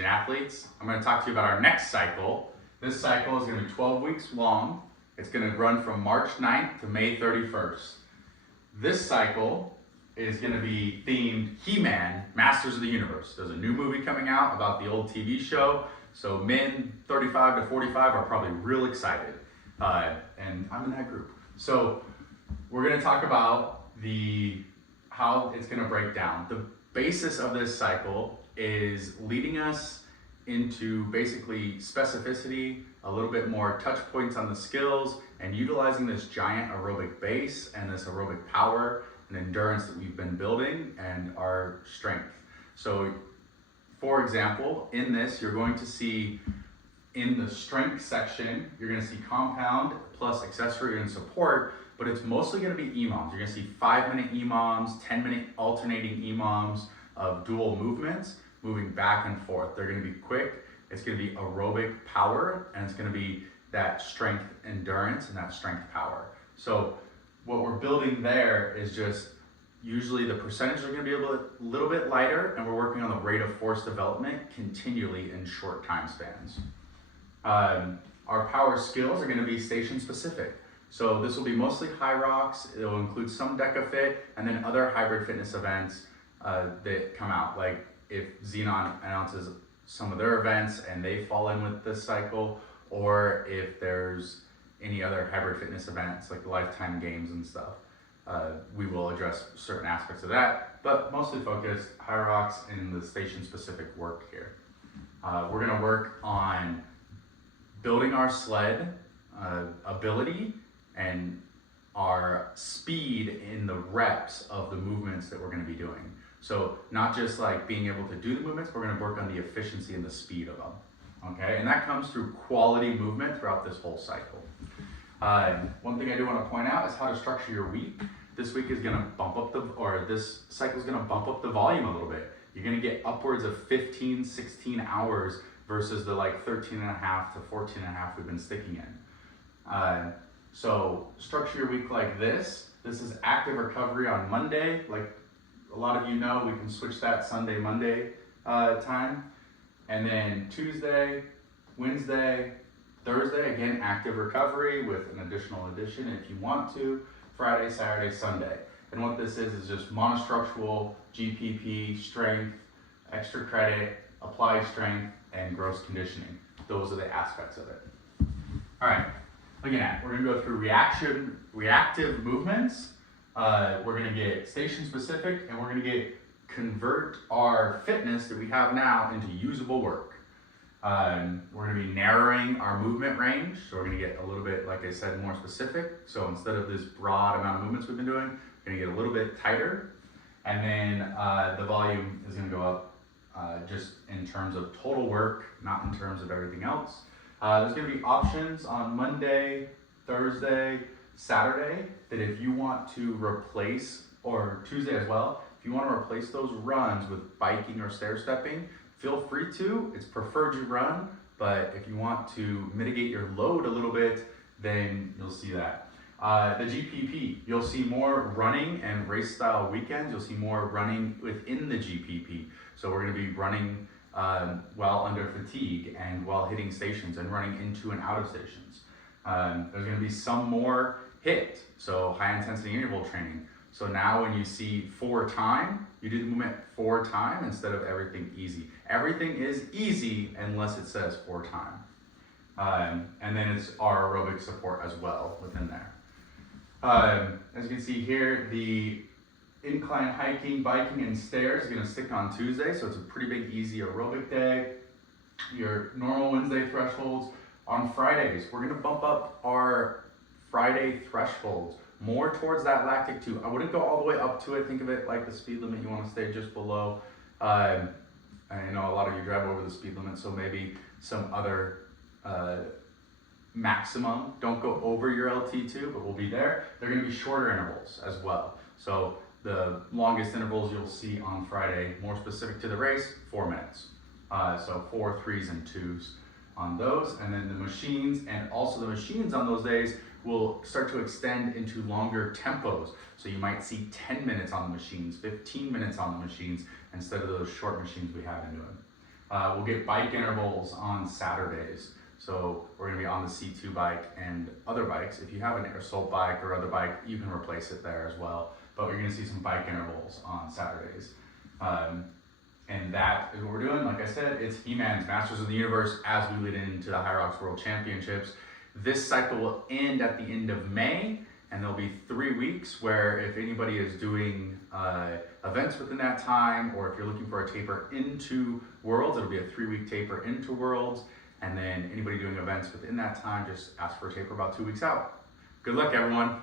Engine athletes. I'm going to talk to you about our next cycle. This cycle is going to be 12 weeks long. It's going to run from March 9th to May 31st. This cycle is going to be themed He-Man, Masters of the Universe. There's a new movie coming out about the old TV show, so men 35 to 45 are probably real excited, and I'm in that group. So we're going to talk about how it's going to break down. The basis of this cycle is leading us into basically specificity, a little bit more touch points on the skills, and utilizing this giant aerobic base and this aerobic power and endurance that we've been building and our strength. So for example, in this, you're going to see in the strength section, you're going to see compound plus accessory and support, but it's mostly going to be EMOMs. You're going to see 5-minute EMOMs, 10-minute alternating EMOMs of dual movements, moving back and forth. They're going to be quick. It's going to be aerobic power, and it's going to be that strength endurance and that strength power. So what we're building there is just usually the percentages are going to be a little bit lighter, and we're working on the rate of force development continually in short time spans. Our power skills are going to be station specific. So this will be mostly Hyrox. It will include some DecaFit and then other hybrid fitness events that come out. Like if Xenon announces some of their events and they fall in with this cycle, or if there's any other hybrid fitness events like Lifetime Games and stuff, we will address certain aspects of that, but mostly focused Hyrox in the station specific work here. We're gonna work on building our sled ability and our speed in the reps of the movements that we're going to be doing. So not just like being able to do the movements, we're going to work on the efficiency and the speed of them. Okay, and that comes through quality movement throughout this whole cycle. One thing I do want to point out is how to structure your week. This week is going to bump up this cycle is going to bump up the volume a little bit. You're going to get upwards of 15, 16 hours versus the like 13 and a half to 14 and a half we've been sticking in. So structure your week like this. This is active recovery on Monday. Like a lot of you know, we can switch that Sunday, Monday time. And then Tuesday, Wednesday, Thursday, again, active recovery with an additional addition if you want to. Friday, Saturday, Sunday. And what this is just monostructural, GPP, strength, extra credit, applied strength, and gross conditioning. Those are the aspects of it. All right. Looking at, we're gonna go through reactive movements. We're gonna get station specific, and we're gonna convert our fitness that we have now into usable work. We're gonna be narrowing our movement range, so we're gonna get a little bit, like I said, more specific. So instead of this broad amount of movements we've been doing, we're gonna get a little bit tighter, and then the volume is gonna go up just in terms of total work, not in terms of everything else. There's going to be options on Monday, Thursday, Saturday that if you want to replace, or Tuesday as well, if you want to replace those runs with biking or stair stepping, feel free to. It's preferred you run, but if you want to mitigate your load a little bit, then you'll see that. The GPP, you'll see more running and race style weekends. You'll see more running within the GPP. So we're going to be running while under fatigue and while hitting stations and running into and out of stations. There's going to be some more HIIT, so high intensity interval training. So now when you see 4 time, you do the movement 4 time instead of everything easy. Everything is easy unless it says 4 time. And then it's our aerobic support as well within there. As you can see here, the incline hiking, biking, and stairs is going to stick on Tuesday, so it's a pretty big, easy aerobic day. Your normal Wednesday thresholds. On Fridays, we're going to bump up our Friday thresholds more towards that lactic 2. I wouldn't go all the way up to it. Think of it like the speed limit. You want to stay just below. I know a lot of you drive over the speed limit, so maybe some other maximum. Don't go over your LT2, but we'll be there. They're going to be shorter intervals as well. So the longest intervals you'll see on Friday, more specific to the race, 4 minutes. So 4 3s and 2s on those. And then the machines, and also the machines on those days will start to extend into longer tempos. So you might see 10 minutes on the machines, 15 minutes on the machines, instead of those short machines we have been doing. We'll get bike intervals on Saturdays. So we're gonna be on the C2 bike and other bikes. If you have an Airsoft bike or other bike, you can replace it there as well. But you're gonna see some bike intervals on Saturdays. And that is what we're doing. Like I said, it's He-Man's Masters of the Universe as we lead into the Hyrox World Championships. This cycle will end at the end of May, and there'll be 3 weeks where if anybody is doing events within that time, or if you're looking for a taper into Worlds, it'll be a 3-week taper into Worlds. And then anybody doing events within that time, just ask for a taper about 2 weeks out. Good luck, everyone.